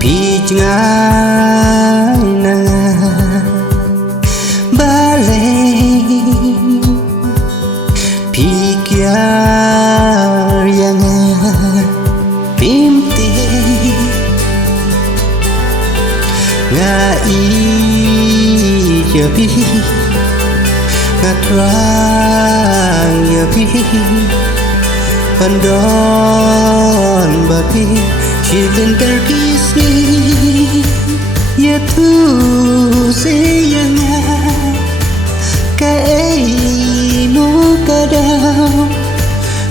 Pich ngai na bale Pikyar yang pimti Ngai jabi Ngatrang jabi Pandon babi Shilin terkisni Ya tu sayangnya Kainu kadang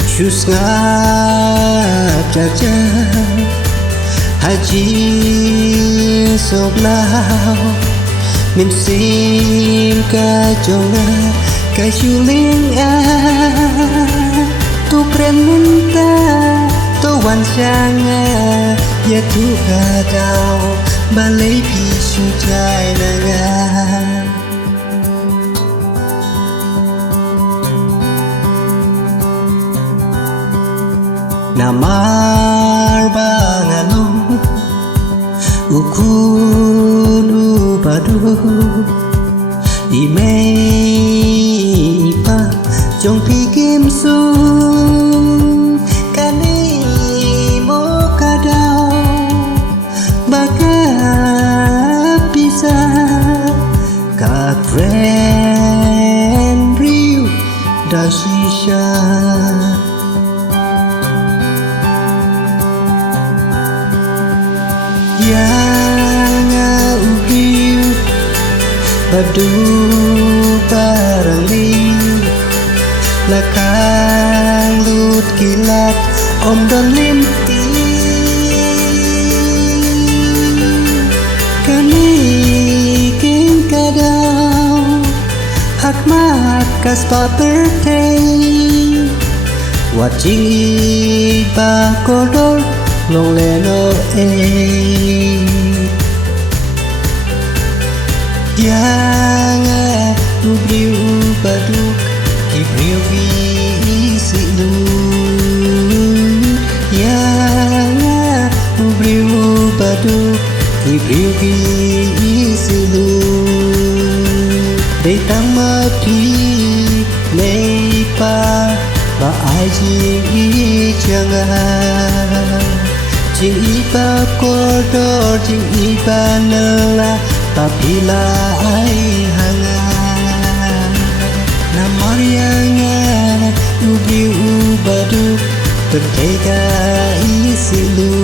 Shus ngap jaja Haji soblau Min sim ka jonga Ka shuling Tu preminta Tu wansanga Ya tu kadau Balai pisu jai naga Namar bangalu Ukun ubadu Ime ipa Jong pikim su Kani mo kadau Baka bisa Ka friend riu Da shisha Yang uhiu Badu parang liu Lakang lut kilat Om don limti Kani king kadau Hak makas papertay Watching iba kodol Long leno Yang ubriu baduk Ibriu bisi lu Yang ubriu baduk Ibriu bisi lu Detang mati Leipa Ba ai jing jangan Jing iba kodor Jing iba nela Tapila ai hangat Namar yang ubri ubadu Bertega isi lu